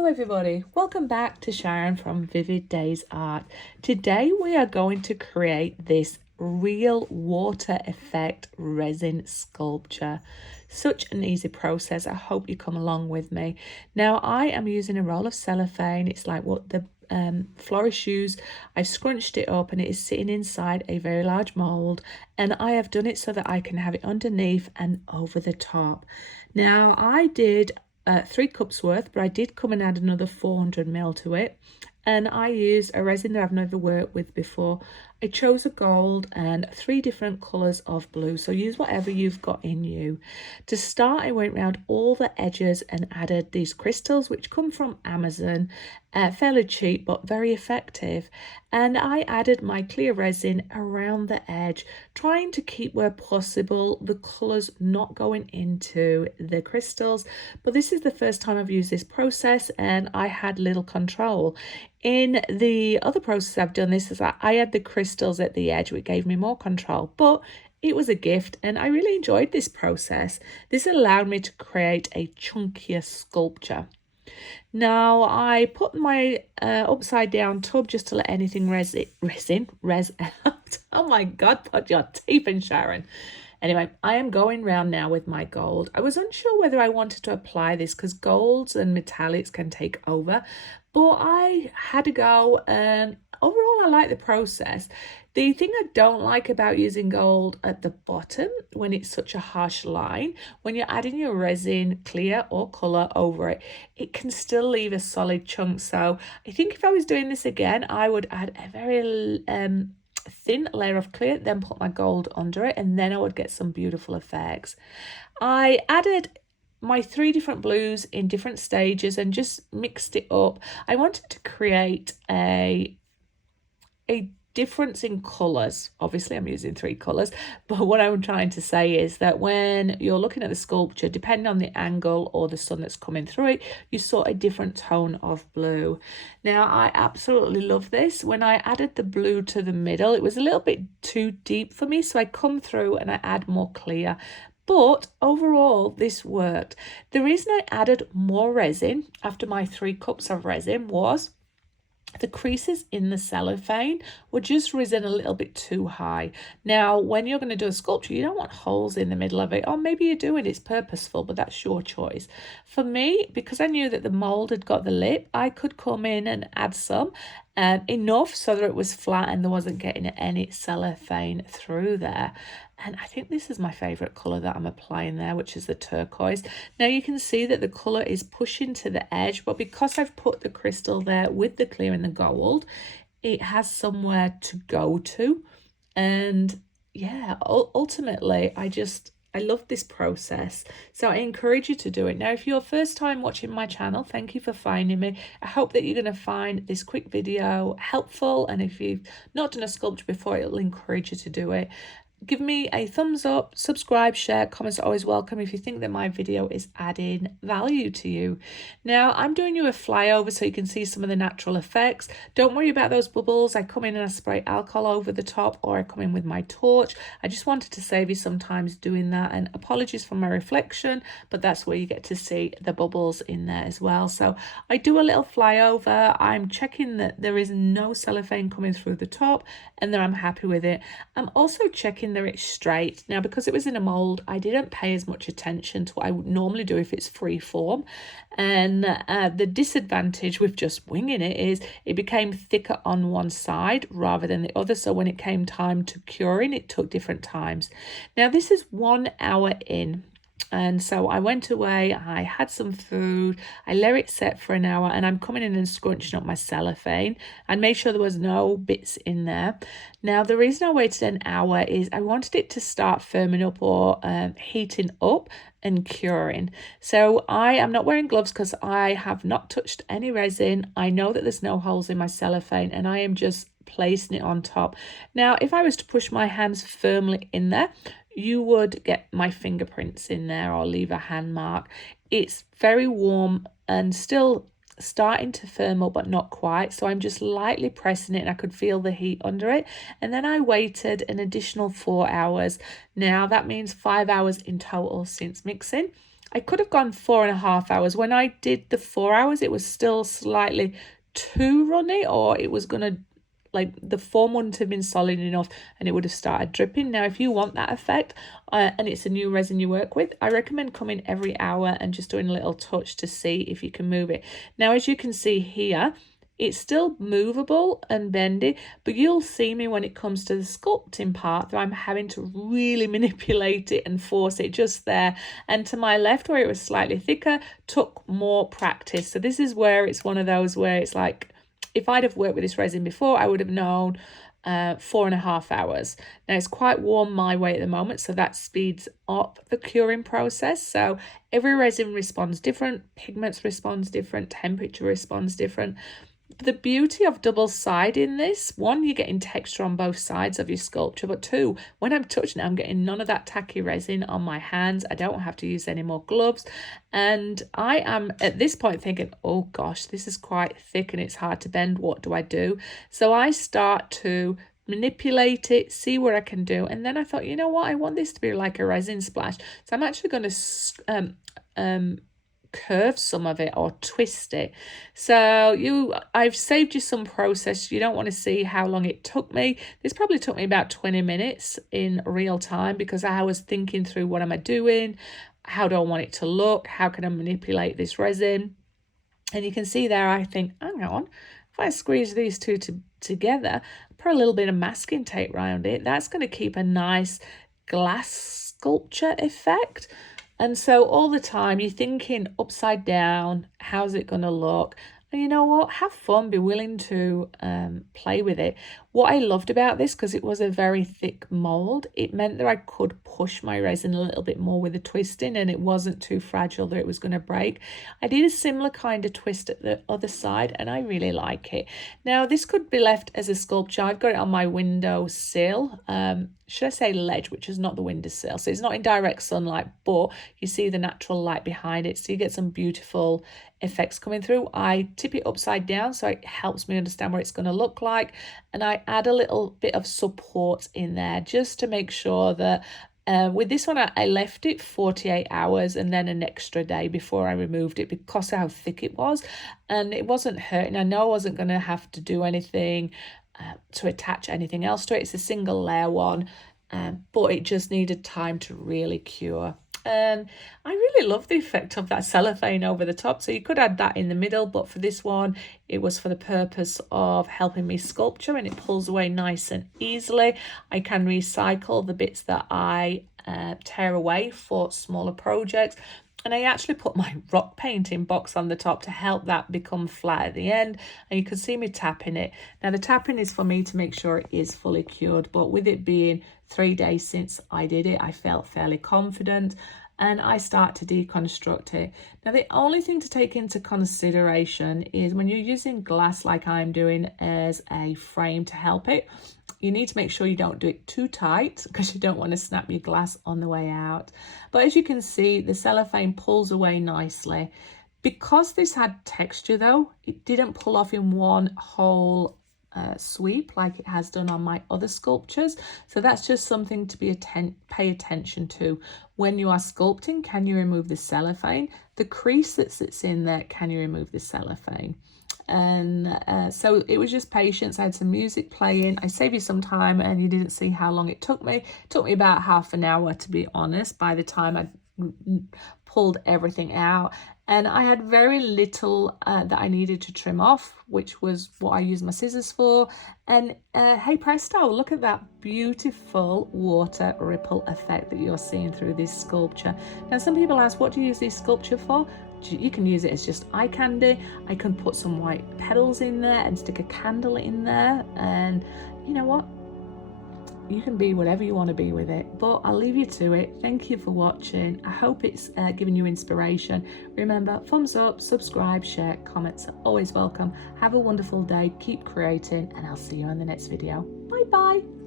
Hello everybody, welcome back to Sharon from Vivid Days Art. Today we are going to create this real water effect resin sculpture. Such an easy process. I hope you come along with me. Now I am using a roll of cellophane. It's like what the florist use. I scrunched it up and it is sitting inside a very large mold, and I have done it so that I can have it underneath and over the top. Now I did 3 cups worth, but I did come and add another 400 ml to it, and I used a resin that I've never worked with before. I chose a gold and 3 different colours of blue, so use whatever you've got in you. To start, I went around all the edges and added these crystals which come from Amazon, fairly cheap but very effective, and I added my clear resin around the edge, trying to keep where possible the colours not going into the crystals. But this is the first time I've used this process and I had little control. In the other process I've done this is I had the crystals at the edge, which gave me more control, but it was a gift and I really enjoyed this process. This allowed me to create a chunkiest sculpture. Now I put my upside down tub just to let anything res out. Oh my God, put your teeth in, Sharon. Anyway, I am going round now with my gold. I was unsure whether I wanted to apply this because golds and metallics can take over, but I had to go, and overall I like the process. The thing I don't like about using gold at the bottom when it's such a harsh line, when you're adding your resin, clear or colour over it, it can still leave a solid chunk. So I think if I was doing this again, I would add a very thin layer of clear, then put my gold under it, and then I would get some beautiful effects. I added my 3 different blues in different stages and just mixed it up. I wanted to create a difference in colors. Obviously I'm using 3 colors, but what I'm trying to say is that when you're looking at the sculpture, depending on the angle or the sun that's coming through it, you saw a different tone of blue. Now I absolutely love this. When I added the blue to the middle, it was a little bit too deep for me, so I come through and I add more clear. But overall, this worked. The reason I added more resin after my 3 cups of resin was the creases in the cellophane were just risen a little bit too high. Now, when you're going to do a sculpture, you don't want holes in the middle of it, or maybe you do and it's purposeful, but that's your choice. For me, because I knew that the mold had got the lip, I could come in and add some, enough so that it was flat and there wasn't getting any cellophane through there. And I think this is my favorite color that I'm applying there, which is the turquoise. Now you can see that the color is pushing to the edge, but because I've put the crystal there with the clear and the gold, it has somewhere to go to. And yeah, ultimately I love this process, so I encourage you to do it. Now, if you're first time watching my channel, thank you for finding me. I hope that you're going to find this quick video helpful, and if you've not done a sculpture before, it'll encourage you to do it. Give me a thumbs up, subscribe, share, comments are always welcome if you think that my video is adding value to you. Now, I'm doing you a flyover so you can see some of the natural effects. Don't worry about those bubbles. I come in and I spray alcohol over the top, or I come in with my torch. I just wanted to save you sometimes doing that, and apologies for my reflection, but that's where you get to see the bubbles in there as well. So I do a little flyover. I'm checking that there is no cellophane coming through the top and that I'm happy with it. I'm also checking that it's straight. Now, because it was in a mold, I didn't pay as much attention to what I would normally do if it's free form. And the disadvantage with just winging it is it became thicker on one side rather than the other. So when it came time to curing, it took different times. Now, this is 1 hour in. And so I went away, I had some food, I let it set for an hour, and I'm coming in and scrunching up my cellophane and made sure there was no bits in there. Now, the reason I waited an hour is I wanted it to start firming up or heating up and curing. So I am not wearing gloves because I have not touched any resin. I know that there's no holes in my cellophane, and I am just placing it on top. Now, if I was to push my hands firmly in there, you would get my fingerprints in there or leave a hand mark. It's very warm and still starting to firm up, but not quite. So I'm just lightly pressing it and I could feel the heat under it. And then I waited an additional 4 hours. Now that means 5 hours in total since mixing. I could have gone 4.5 hours. When I did the 4 hours, it was still slightly too runny, or it was going to, like, the foam wouldn't have been solid enough and it would have started dripping. Now, if you want that effect and it's a new resin you work with, I recommend coming every hour and just doing a little touch to see if you can move it. Now, as you can see here, it's still movable and bendy, but you'll see me when it comes to the sculpting part that I'm having to really manipulate it and force it just there. And to my left, where it was slightly thicker, took more practice. So this is where it's one of those where it's like, if I'd have worked with this resin before, I would have known 4.5 hours. Now, it's quite warm my way at the moment, so that speeds up the curing process. So every resin responds different, pigments responds different, temperature responds different. The beauty of double-siding this, one, you're getting texture on both sides of your sculpture, but two, when I'm touching it, I'm getting none of that tacky resin on my hands. I don't have to use any more gloves. And I am at this point thinking, oh gosh, this is quite thick and it's hard to bend. What do I do? So I start to manipulate it, see what I can do. And then I thought, you know what, I want this to be like a resin splash. So I'm actually going to curve some of it or twist it. So I've saved you some process. You don't want to see how long it took me. This probably took me about 20 minutes in real time, because I was thinking through, what am I doing? How do I want it to look? How can I manipulate this resin? And you can see there, I think, hang on, if I squeeze these two together, put a little bit of masking tape around it, that's going to keep a nice glass sculpture effect. And so all the time you're thinking upside down, how's it going to look? And you know what? Have fun, be willing to play with it. What I loved about this, because it was a very thick mold, it meant that I could push my resin a little bit more with the twisting, and it wasn't too fragile that it was going to break. I did a similar kind of twist at the other side, and I really like it. Now, this could be left as a sculpture. I've got it on my window sill. Should I say ledge, which is not the windowsill. So it's not in direct sunlight, but you see the natural light behind it. So you get some beautiful effects coming through. I tip it upside down so it helps me understand what it's going to look like. And I add a little bit of support in there just to make sure that with this one, I left it 48 hours and then an extra day before I removed it, because of how thick it was. And it wasn't hurting. I know I wasn't going to have to do anything to attach anything else to it. It's a single layer one, but it just needed time to really cure. And I really love the effect of that cellophane over the top. So you could add that in the middle, but for this one, it was for the purpose of helping me sculpture, and it pulls away nice and easily. I can recycle the bits that I tear away for smaller projects. And I actually put my rock painting box on the top to help that become flat at the end. And you can see me tapping it. Now, the tapping is for me to make sure it is fully cured. But with it being 3 days since I did it, I felt fairly confident. And I start to deconstruct it. Now, the only thing to take into consideration is when you're using glass like I'm doing as a frame to help it, you need to make sure you don't do it too tight, because you don't want to snap your glass on the way out. But as you can see, the cellophane pulls away nicely. Because this had texture though, it didn't pull off in one whole sweep like it has done on my other sculptures. So that's just something to pay attention to. When you are sculpting, can you remove the cellophane? The crease that sits in there, can you remove the cellophane? And so it was just patience. I had some music playing. I saved you some time, and you didn't see how long it took me. It took me about half an hour, to be honest, by the time I pulled everything out. And I had very little that I needed to trim off, which was what I used my scissors for. And hey presto, look at that beautiful water ripple effect that you're seeing through this sculpture. Now, some people ask, what do you use this sculpture for? You can use it as just eye candy. I can put some white petals in there and stick a candle in there. And you know what? You can be whatever you want to be with it, but I'll leave you to it. Thank you for watching. I hope it's given you inspiration. Remember, thumbs up, subscribe, share, comments are always welcome. Have a wonderful day, keep creating, and I'll see you on the next video. Bye bye.